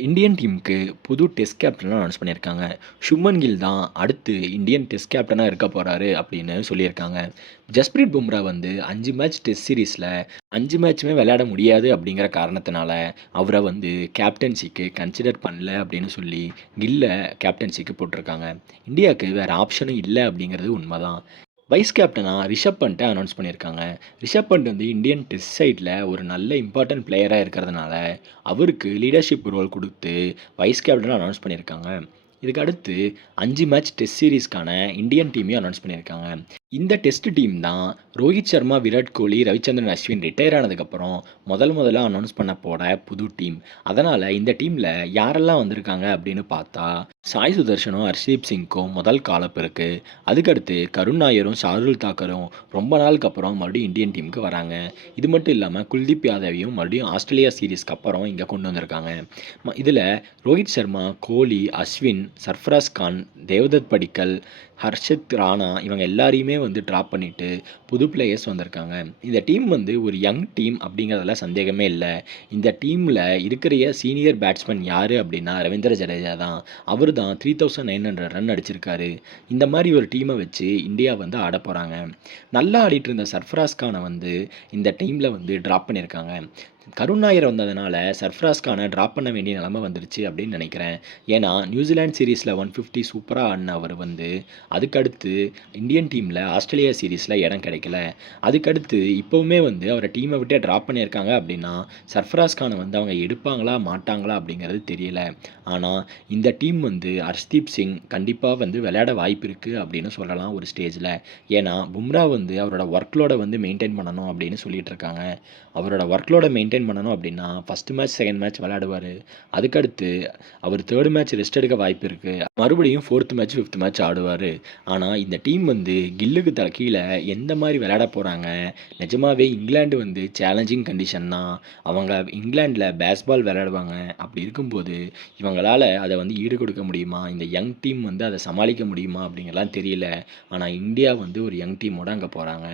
Indian டீமுக்கு புது test கேப்டனாக அனௌன்ஸ் பண்ணியிருக்காங்க. சுப்மன் கில் தான் அடுத்து இந்தியன் டெஸ்ட் கேப்டனாக இருக்க போகிறாரு அப்படின்னு சொல்லியிருக்காங்க. ஜஸ்பிரீத் பும்ரா வந்து அஞ்சு மேட்ச் டெஸ்ட் சீரீஸில் அஞ்சு மேட்ச்சுமே விளையாட முடியாது அப்படிங்கிற காரணத்தினால, அவரை வந்து கேப்டன்சிக்கு கன்சிடர் பண்ணல அப்படின்னு சொல்லி கில்ல கேப்டன்சிக்கு போட்டிருக்காங்க. இந்தியாவுக்கு வேறு ஆப்ஷனும் இல்லை அப்படிங்கிறது உண்மதான். வைஸ் கேப்டனா ரிஷப் பண்ட்டை அனௌன்ஸ் பண்ணியிருக்காங்க. ரிஷப் பண்ட் வந்து இந்தியன் டெஸ்ட் சைட்டில் ஒரு நல்ல இம்பார்ட்டன்ட் பிளேயராக இருக்கிறதுனால, அவருக்கு லீடர்ஷிப் ரோல் கொடுத்து வைஸ் கேப்டனாக அனௌன்ஸ் பண்ணியிருக்காங்க. இதுக்கு அடுத்து அஞ்சு மேட்ச் டெஸ்ட் சீரிஸ்க்கான இந்தியன் டீமையும் அனௌன்ஸ் பண்ணியிருக்காங்க. இந்த டெஸ்ட் டீம் தான் ரோஹித் சர்மா, விராட் கோலி, ரவிச்சந்திரன் அஸ்வின் ரிட்டையர் ஆனதுக்கப்புறம் முதல் முதல்ல அனௌன்ஸ் பண்ண போட புது டீம். அதனால் இந்த டீமில் யாரெல்லாம் வந்திருக்காங்க அப்படின்னு பார்த்தா, சாய் சுதர்ஷனும், ஹர்ஷீப் சிங்க்கும் முதல் கால் இருக்குது அதுக்கடுத்து கருண் நாயரும், ஷாருல் தாக்கரும் ரொம்ப நாளுக்கு அப்புறம் மறுபடியும் இந்தியன் டீமுக்கு வராங்க. இது மட்டும் இல்லாமல் குல்தீப் யாதவையும் மறுபடியும் ஆஸ்திரேலியா சீரிஸ்க்கு அப்புறம் இங்கே கொண்டு வந்திருக்காங்க. இதில் ரோஹித் சர்மா, கோலி, அஸ்வின், சர்ஃப்ராஸ் கான், தேவதத் படிக்கல், ஹர்ஷித் ராணா இவங்க எல்லாரையுமே வந்து ட்ராப் பண்ணிவிட்டு புது பிளேயர்ஸ் வந்திருக்காங்க. இந்த டீம் வந்து ஒரு யங் டீம் அப்படிங்கிறதுல சந்தேகமே இல்லை இந்த டீமில் இருக்கிற சீனியர் பேட்ஸ்மேன் யார் அப்படின்னா ரவீந்திர ஜடேஜா தான். அவர் தான் 3900 ரன் அடிச்சிருக்காரு. இந்த மாதிரி ஒரு டீமை வச்சு இந்தியா வந்து ஆடப் போகிறாங்க நல்லா ஆடிட்டு இருந்த சர்ஃபராஸ் வந்து இந்த டீமில் வந்து ட்ராப் பண்ணியிருக்காங்க. கருண் நாயர் வந்ததுனால சர்ஃப்ராஸ்கான ட்ராப் பண்ண வேண்டிய நிலமை வந்துருச்சு அப்படின்னு நினைக்கிறேன். ஏன்னா நியூசிலாந்து சீரிஸ்ல 150 சூப்பரா ஆடின அவர் வந்து அதுக்கடுத்து இந்தியன் டீமில் ஆஸ்திரேலியா சீரீஸில் இடம் கிடைக்கல. அதுக்கடுத்து இப்போவுமே வந்து அவரை டீமை விட்டே ட்ராப் பண்ணியிருக்காங்க அப்படின்னா, சர்ஃப்ராஸ்கானை வந்து அவங்க எடுப்பாங்களா, மாட்டாங்களா அப்படிங்கிறது தெரியல. ஆனால் இந்த டீம் வந்து ஹர்ஷ்தீப் சிங் கண்டிப்பாக வந்து விளையாட வாய்ப்பு இருக்குது அப்படின்னு சொல்லலாம் ஒரு ஸ்டேஜில் ஏன்னா பும்ரா வந்து அவரோட ஒர்க்லோட வந்து மெயின்டைன் பண்ணணும் அப்படின்னு சொல்லிட்டு இருக்காங்க. அவரோட ஒர்க்லோட மெயின் மெயின்டைன் பண்ணணும் அப்படின்னா, ஃபர்ஸ்ட் மேட்ச், செகண்ட் மேட்ச் விளையாடுவார் அதுக்கடுத்து அவர் தேர்ட் மேட்ச் ரெஸ்ட் எடுக்க வாய்ப்பு இருக்குது மறுபடியும் ஃபோர்த்து மேட்ச், ஃபிஃப்த் மேட்ச் ஆடுவார் ஆனால் இந்த டீம் வந்து கில்லுக்கு த கீழே எந்த மாதிரி விளையாட போகிறாங்க நிஜமாவே இங்கிலாந்து வந்து சேலஞ்சிங் கண்டிஷன் தான். அவங்க இங்கிலாண்டில் பேஸ்பால் விளையாடுவாங்க. அப்படி இருக்கும்போது இவங்களால அதை வந்து ஈடு கொடுக்க முடியுமா? இந்த யங் டீம் வந்து அதை சமாளிக்க முடியுமா அப்படிங்கலாம் தெரியல. ஆனால் இந்தியா வந்து ஒரு யங் டீமோடு அங்கே போகிறாங்க